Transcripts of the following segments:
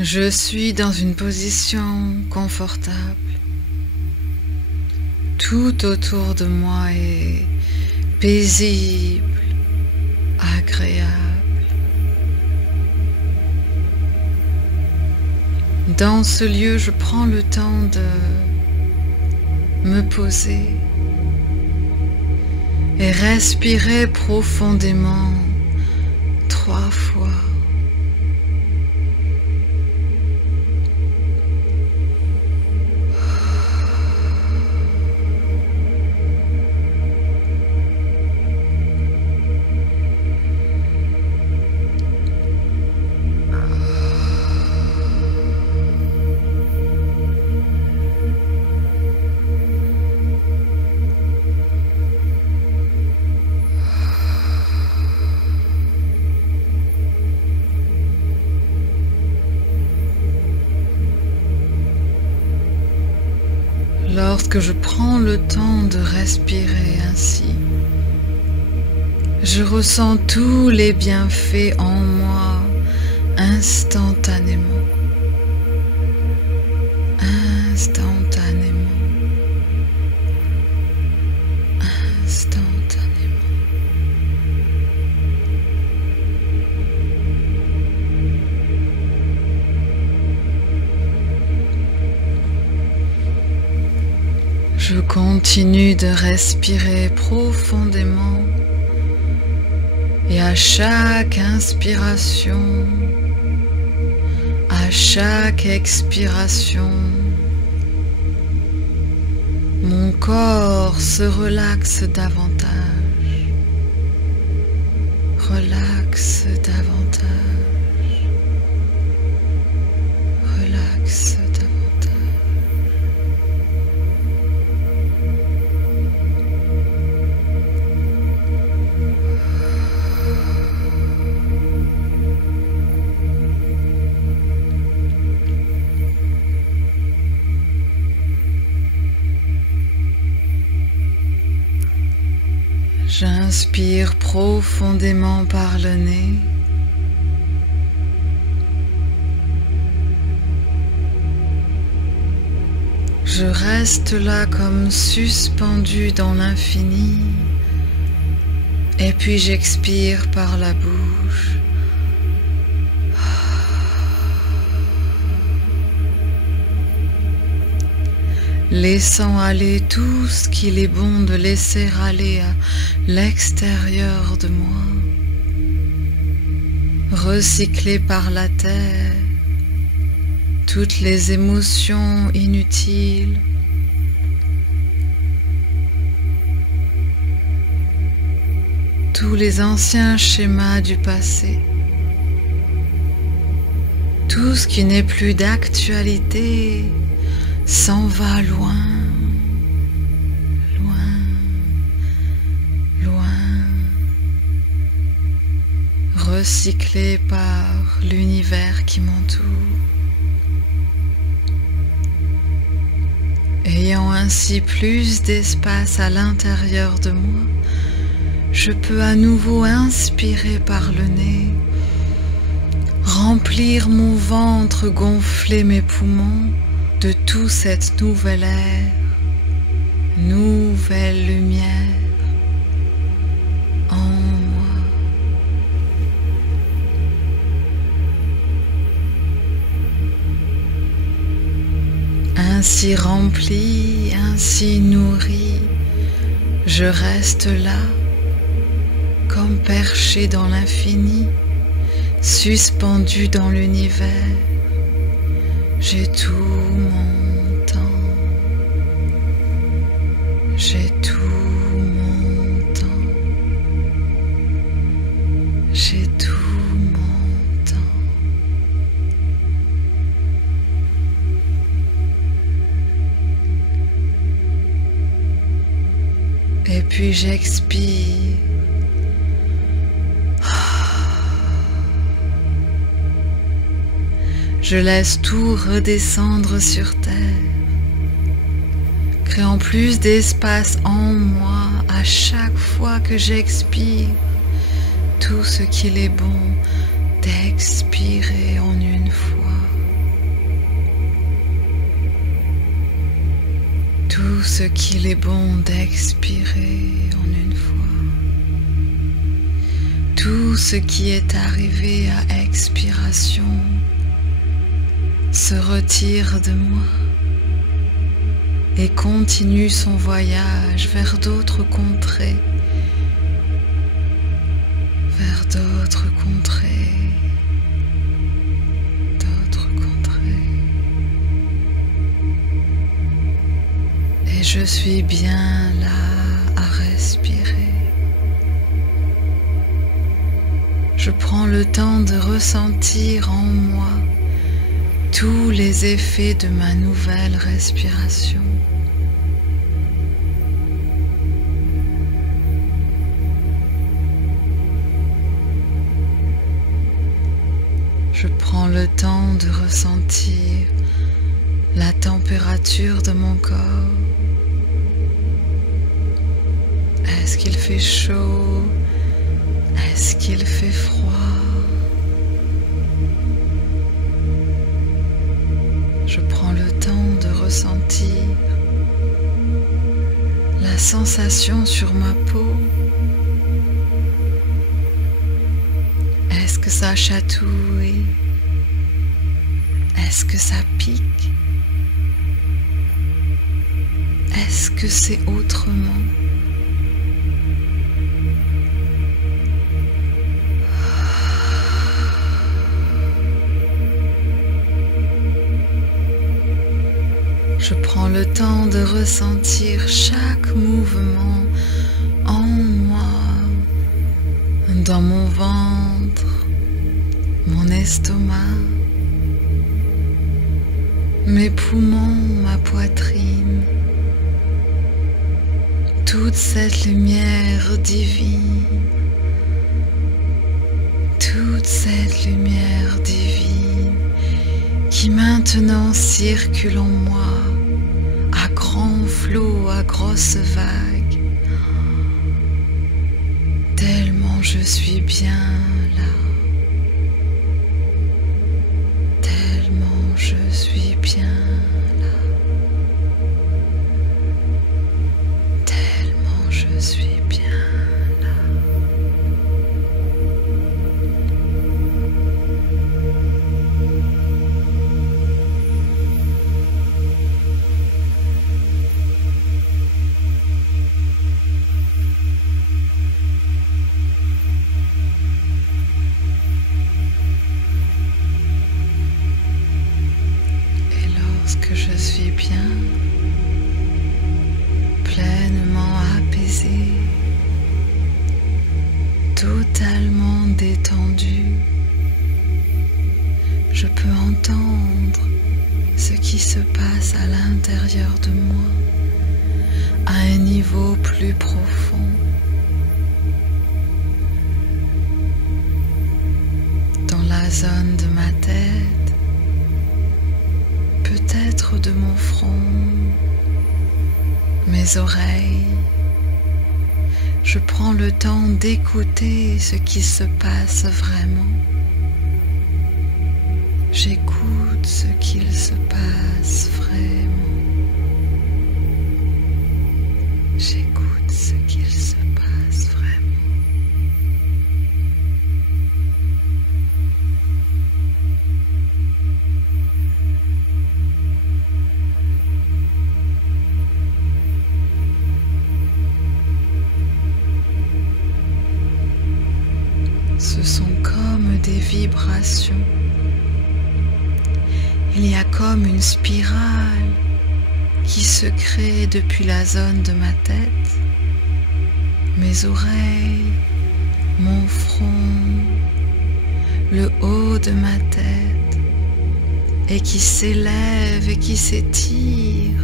Je suis dans une position confortable. Tout autour de moi est paisible, agréable. Dans ce lieu, je prends le temps de me poser et respirer profondément 3 fois. Lorsque je prends le temps de respirer ainsi, je ressens tous les bienfaits en moi instantanément. Instantanément. Instantanément. Je continue de respirer profondément et à chaque inspiration, à chaque expiration, mon corps se relaxe davantage, relaxe davantage, relaxe davantage. J'inspire profondément par le nez. Je reste là comme suspendu dans l'infini. Et puis j'expire par la bouche. Laissant aller tout ce qu'il est bon de laisser aller à l'extérieur de moi, recycler par la terre toutes les émotions inutiles, tous les anciens schémas du passé, tout ce qui n'est plus d'actualité s'en va loin, loin, loin, recyclé par l'univers qui m'entoure. Ayant ainsi plus d'espace à l'intérieur de moi, je peux à nouveau inspirer par le nez, remplir mon ventre, gonfler mes poumons de tout cette nouvelle air, nouvelle lumière en moi. Ainsi rempli, ainsi nourri, je reste là, comme perché dans l'infini, suspendu dans l'univers. J'ai tout mon temps, j'ai tout mon temps, j'ai tout mon temps. Et puis j'expire. Je laisse tout redescendre sur terre, créant plus d'espace en moi à chaque fois que j'expire tout ce qu'il est bon d'expirer en une fois. Tout ce qu'il est bon d'expirer en une fois. Tout ce qui est arrivé à expiration se retire de moi et continue son voyage vers d'autres contrées, vers d'autres contrées, d'autres contrées. Et je suis bien là à respirer. Je prends le temps de ressentir en moi tous les effets de ma nouvelle respiration. Je prends le temps de ressentir la température de mon corps. Est-ce qu'il fait chaud? Est-ce qu'il fait froid? Je prends le temps de ressentir la sensation sur ma peau. Est-ce que ça chatouille? Est-ce que ça pique? Est-ce que c'est autrement? Je prends le temps de ressentir chaque mouvement en moi, dans mon ventre, mon estomac, mes poumons, ma poitrine, toute cette lumière divine, toute cette lumière divine qui maintenant circule en moi à grands flots, à grosses vagues, tellement je suis bien là, tellement je suis bien là, tellement je suis bien là. Que je suis bien, pleinement apaisée, totalement détendue, je peux entendre ce qui se passe à l'intérieur de moi à un niveau plus profond. Dans la zone de ma tête, peut-être de mon front, mes oreilles. Je prends le temps d'écouter ce qui se passe vraiment. J'écoute ce qu'il se passe vraiment. J'écoute ce qu'il se passe vraiment. Ce sont comme des vibrations. Il y a comme une spirale qui se crée depuis la zone de ma tête, mes oreilles, mon front, le haut de ma tête, et qui s'élève et qui s'étire,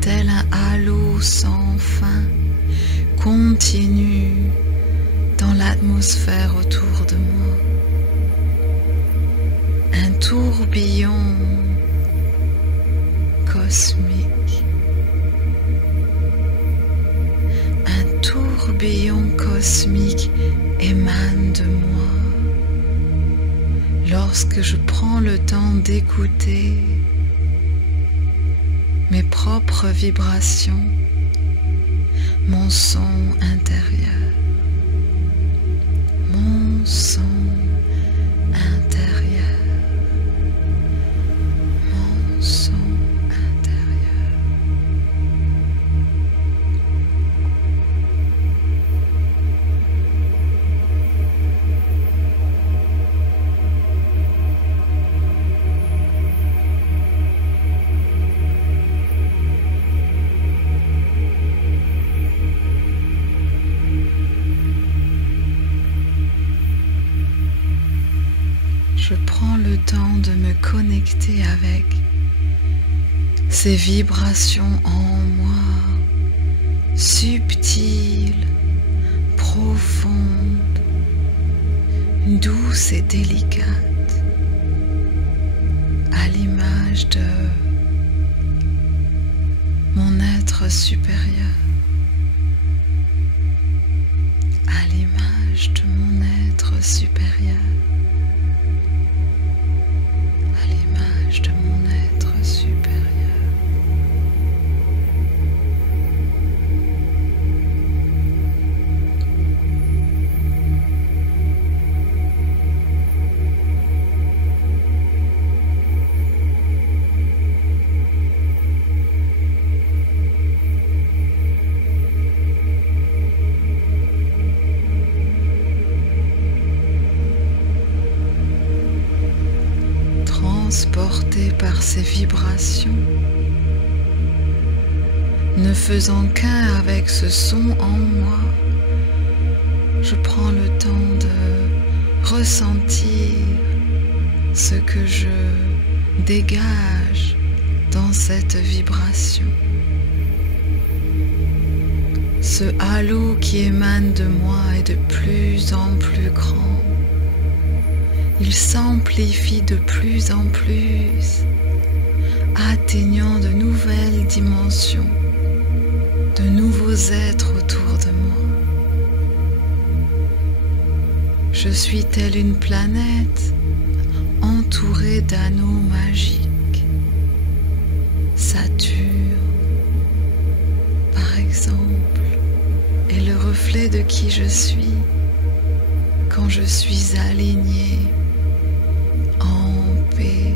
tel un halo sans fin, continue dans l'atmosphère autour de moi. Un tourbillon cosmique. Un tourbillon cosmique émane de moi. lorsque je prends le temps d'écouter mes propres vibrations, mon son intérieur, mon son intérieur, mon son intérieur. Je prends le temps de me connecter avec ces vibrations en moi, subtiles, profondes, douces et délicates, à l'image de mon être supérieur, à l'image de mon être supérieur. De mon être supérieur. Transporté par ces vibrations, ne faisant qu'un avec ce son en moi, je prends le temps de ressentir ce que je dégage dans cette vibration. Ce halo qui émane de moi est de plus en plus grand. Il s'amplifie de plus en plus, atteignant de nouvelles dimensions, de nouveaux êtres autour de moi. Je suis telle une planète entourée d'anneaux magiques. Saturne, par exemple, est le reflet de qui je suis quand je suis alignée, en paix,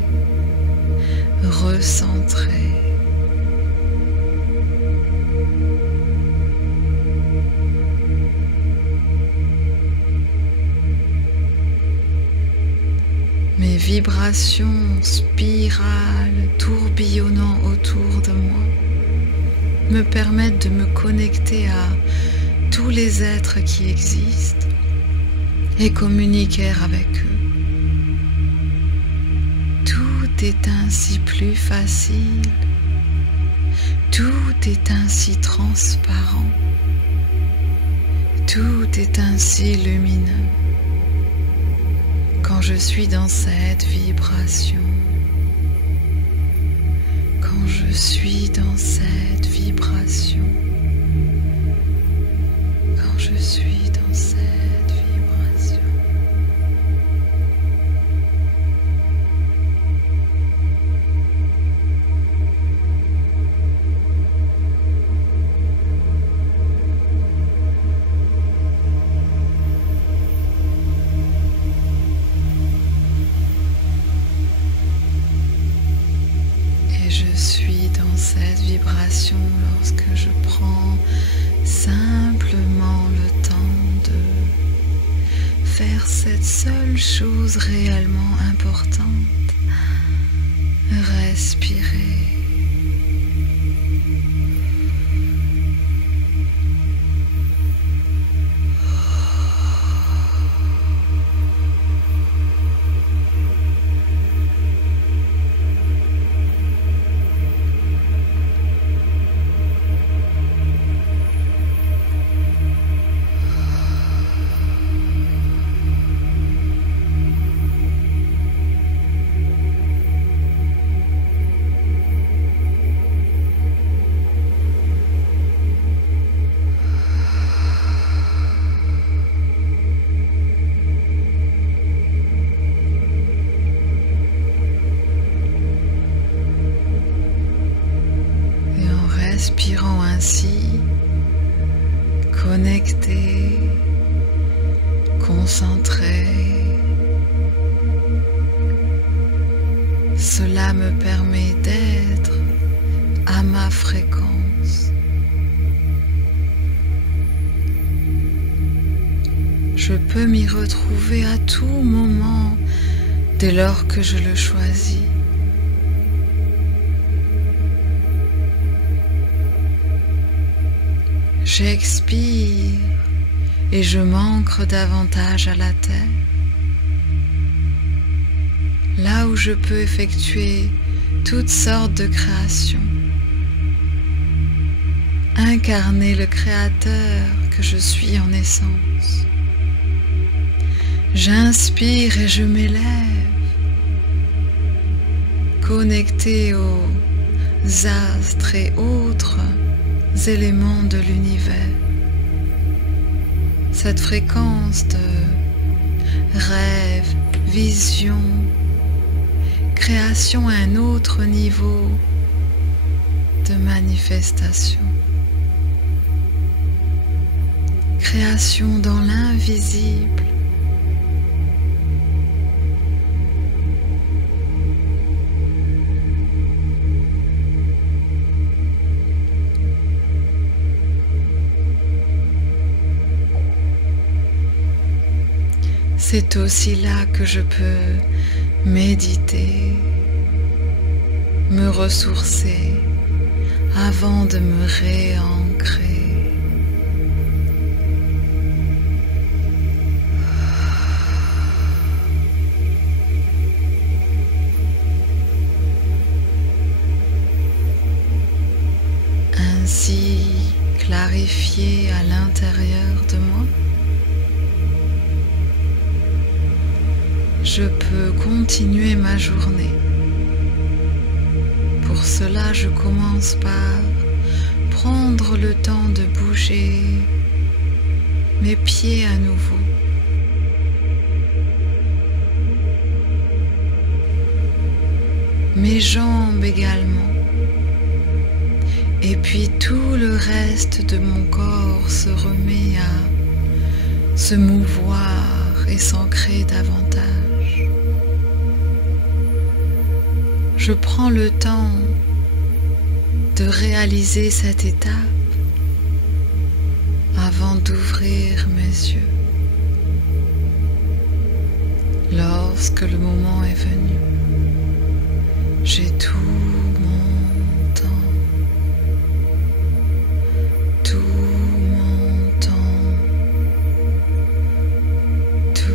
recentrée. Mes vibrations spirales tourbillonnant autour de moi me permettent de me connecter à tous les êtres qui existent et communiquer avec eux. Tout est ainsi plus facile, tout est ainsi transparent, tout est ainsi lumineux quand je suis dans cette vibration, quand je suis dans cette vibration, quand je suis dans cette vibration. Je suis dans cette vibration lorsque je prends simplement le temps de faire cette seule chose réellement importante, respirer. ainsi connecté, concentré. Cela me permet d'être à ma fréquence. Je peux m'y retrouver à tout moment dès lors que je le choisis. J'expire et je m'ancre davantage à la terre, là où je peux effectuer toutes sortes de créations, incarner le créateur que je suis en essence. J'inspire et je m'élève, connecté aux astres et autres éléments de l'univers. Cette fréquence de rêve, vision, création à un autre niveau de manifestation. Création dans l'invisible. C'est aussi là que je peux méditer, me ressourcer avant de me réancrer. Ainsi clarifié à l'intérieur de moi. Je peux continuer ma journée. Pour cela, je commence par prendre le temps de bouger mes pieds à nouveau. Mes jambes également. Et puis tout le reste de mon corps se remet à se mouvoir et s'ancrer davantage. Je prends le temps de réaliser cette étape avant d'ouvrir mes yeux. Lorsque le moment est venu, j'ai tout mon temps, tout mon temps, tout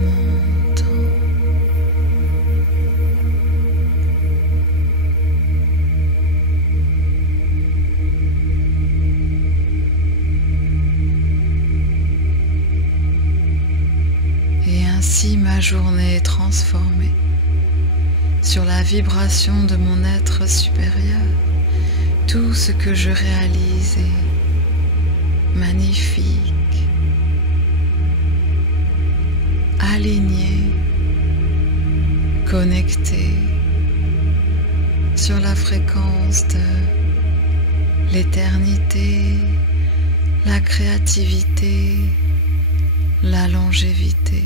mon temps. Et ainsi ma journée est transformée sur la vibration de mon être supérieur. Tout ce que je réalise est magnifique, aligné, connecté sur la fréquence de l'éternité, la créativité, la longévité.